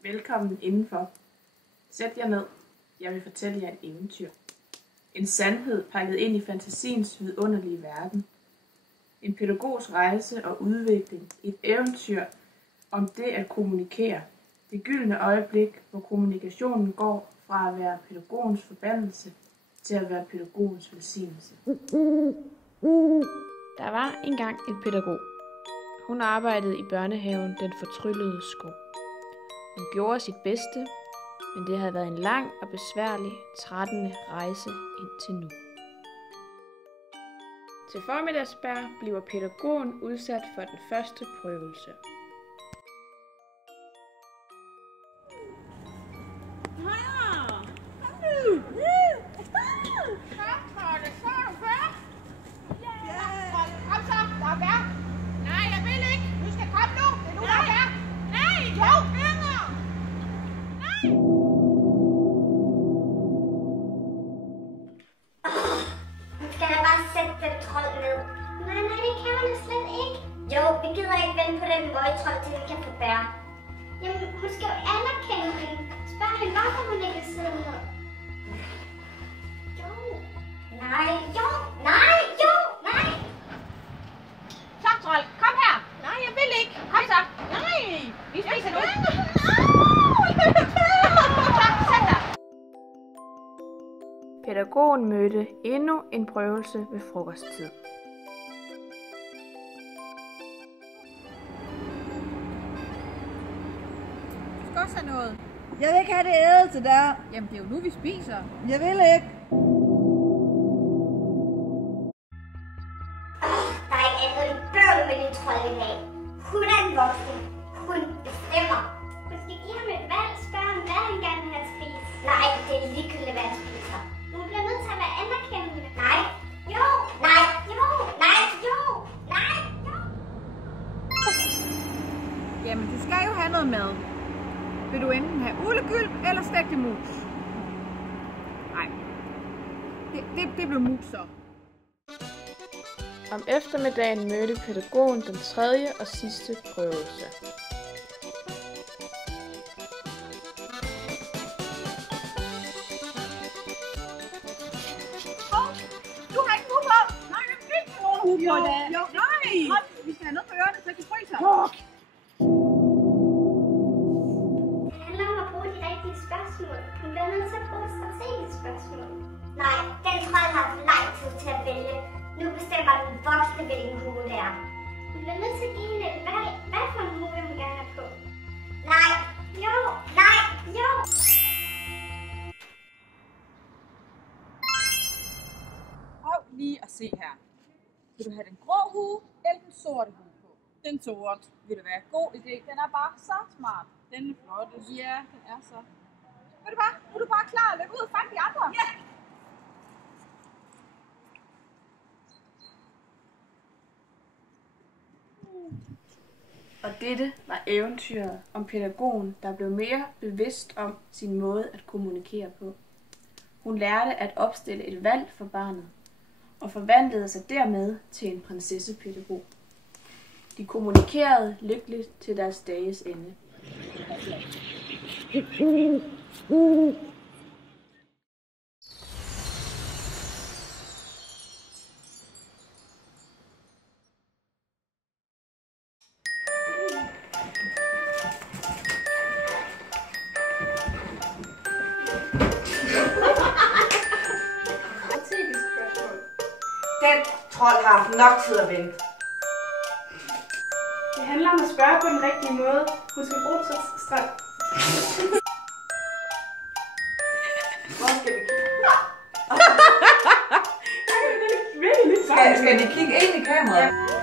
Velkommen indenfor. Sæt jer ned. Jeg vil fortælle jer et eventyr. En sandhed pakket ind i fantasiens vidunderlige verden. En pædagogs rejse og udvikling. Et eventyr om det at kommunikere. Det gyldne øjeblik, hvor kommunikationen går fra at være pædagogens forbandelse til at være pædagogens velsignelse. Der var engang en pædagog. Hun arbejdede i børnehaven Den Fortryllede Skov. Hun gjorde sit bedste, men det havde været en lang og besværlig, trættende rejse indtil nu. Til formiddagsbær bliver pædagogen udsat for den første prøvelse. Skal jeg bare sætte den trold ned? Nej, det kan man da slet ikke. Jo, vi gider ikke vente på den møgtrold, til vi kan få bær. Jamen, hun skal jo anerkende hende. Spørg hende, hvorfor hun ikke vil sidde ned. Jo. Nej. Så, trold, kom her. Nej, jeg vil ikke. Kom så. Nej, vi spiser nu. Pædagogen mødte endnu en prøvelse ved frokosttid. Du skal også have noget. Jeg vil ikke have det ædelse der. Jamen, det er jo nu, vi spiser. Jeg vil ikke. Der er ikke andet end bøvl med din trold i dag. Hun er en voksen. Hun bestemmer. Hun skal give ham et valg, spørge ham, hvad han gerne vil have spist. Nej, det er ligegyldigt, hvad han spiser. Hun bliver nødt til at være anerkendende. Nej. Jo. Nej. Jo. Nej. Jo. Nej. Jo. Jamen, du skal jo have noget mad. Vil du enten have uglegyld eller stegte mus? Nej. Det blev mus så. Om eftermiddagen mødte pædagogen den tredje og sidste prøvelse. Du har ikke hue på! Nej, jeg vil ikke have hue på det! Jo, nej! Vi skal have noget på ørerne, så jeg kan fryse. Det handler om at bruge de rigtige spørgsmål. Hun bliver nødt til at bruge strategiske spørgsmål. Nej, den trold har haft lang tid til at vælge. Nu bestemmer den voksne, hvilken hue det er. Hun bliver nødt til at give hende et valg. Hvad for en hue vil hun gerne have på? Nej. Jo. Nej. Jo. Prøv lige at se her. Vil du have den grå hue eller den sorte hue på? Den sorte. Vil det være en god idé? Den er bare så smart. Den er flot. Ja, den er så. Ved du hvad? Nu er du bare klar. Læg ud og fang de andre. Ja. Og dette var eventyret om pædagogen, der blev mere bevidst om sin måde at kommunikere på. Hun lærte at opstille et valg for barnet, og forvandlede sig dermed til en prinsessepædagog. De kommunikerede lykkeligt til deres dages ende. Den trold har haft nok tid at vente. Det handler om at spørge på den rigtige måde. Hun skal bruge det så strøm. Hvor skal vi kigge? Det er virkelig lidt Skal vi kigge ind i kameraet? Ja.